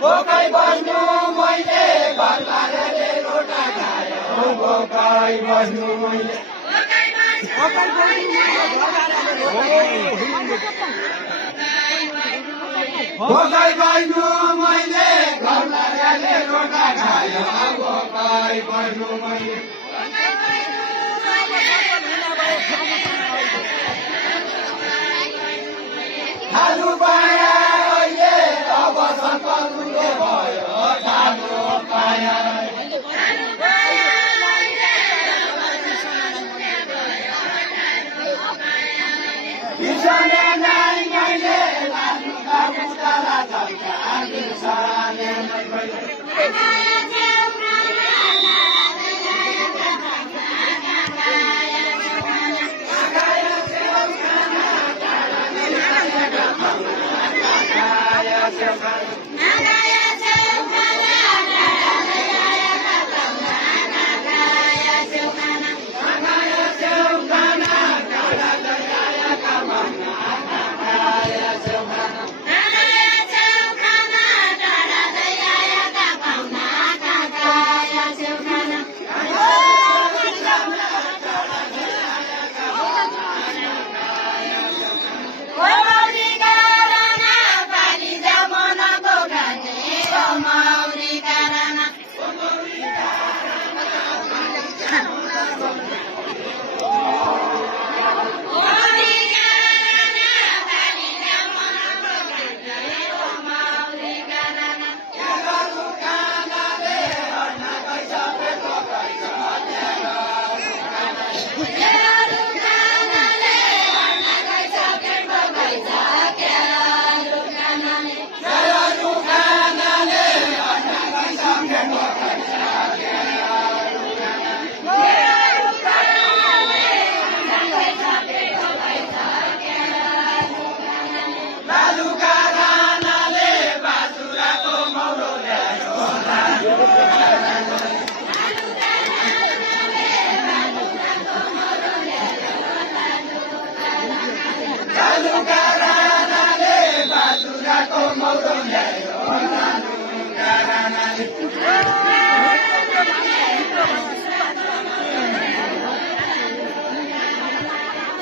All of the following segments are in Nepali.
भोकै बस्नु मैले घरबारले रोटा खायो भोकै बस्नु मैले भोकै बस्नु मैले घरबारले रोटा खायो भोकै बस्नु मैले खानु पाया अहिले अब सपनुले भयो खानु पाया किसने नाइ मैले लानु कामुताला झल्का किसने नाइ मैले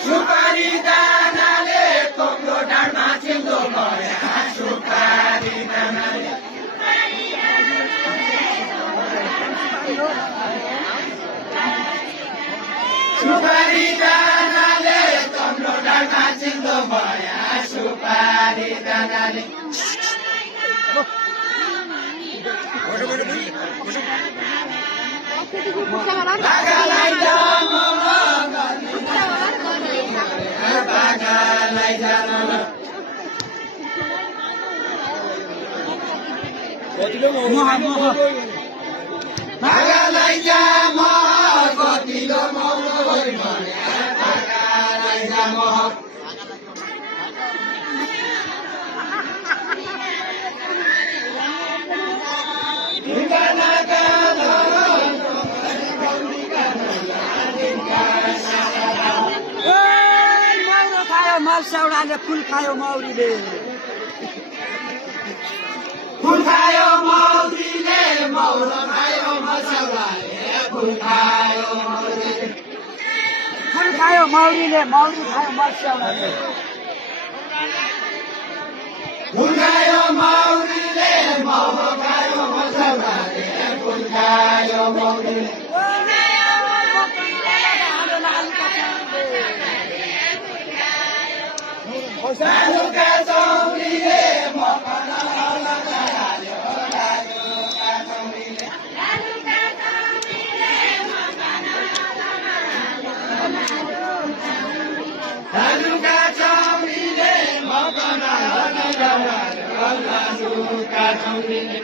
सुपारी दानाले कोक्रो ढाडमा चिल्लो भया सुपारी दानाले सुपारी दानाले कोक्रो ढाडमा चिल्लो भया सुपारी दानाले बागालाई जाम बागालाई जाम बागालाई जाम गतिलो मौलो बागालाई जाम मौरीले फुल खायो मौरीले फुल खायो मौरीले मौरो खायो मसौराले फुल खायो मौरीले फुल खायो मौरीले मौरी खायो मसौराले फुल खायो मौरीले मौरो खायो मसौराले फुल खायो मौरीले सानुका चौरीले मकना लगायो सानुका चौरीले सानुका चौरीले मकना लगायो सानुका चौरीले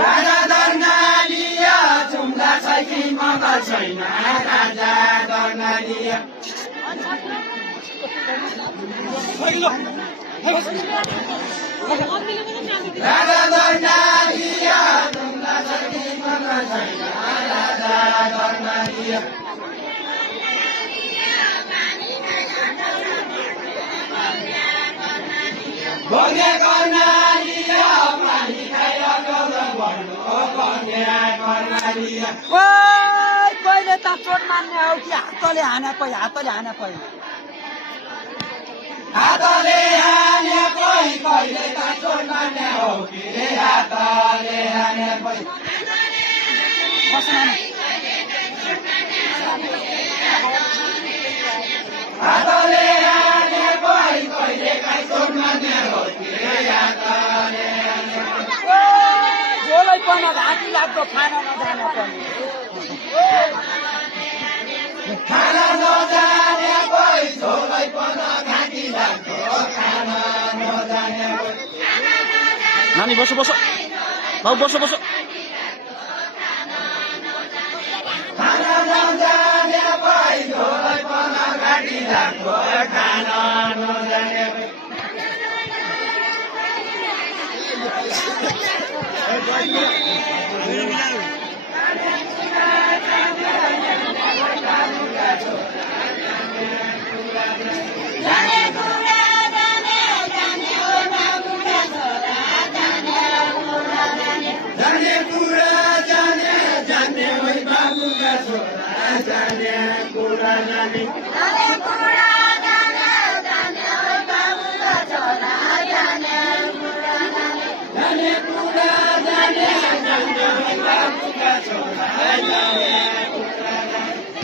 राजा दर्नालिया जुम्ला छ कि मगर छैन राजा दर्नालिया राजा दर्नालिया जुम्ला छ कि मगर छैन राजा दर्नालिया भोगे कर्णालिया पानी खाएर गल भन्नु कन्या कर्णालिया ओइ पहिले त चोट मान्ने हो कि हातले हाने पै हातले हाने पै हातले हाने कोही कहिले त चोट मान्ने हो कि हातले हाने पै हातले हाने कोही कहिले काहीँ चोट मान्ने हो कि हातले हाने झोलै पनि घाँटी लाग्दो खाना नजाने पनि खाना नजाने कोही झोलै पनि घाँटी लाग्दो खाना नजाने नानी बसो बसो बाबु बसो बसो खाना नजाने कोही झोलै पनि घाँटी लाग्दो खाना नजाने जाने कुरा जाने होइ बाबुका छोरा जाने कुरा जाने जाने कुरा जाने होइ बाबुका छोरा जाने कुरा जाने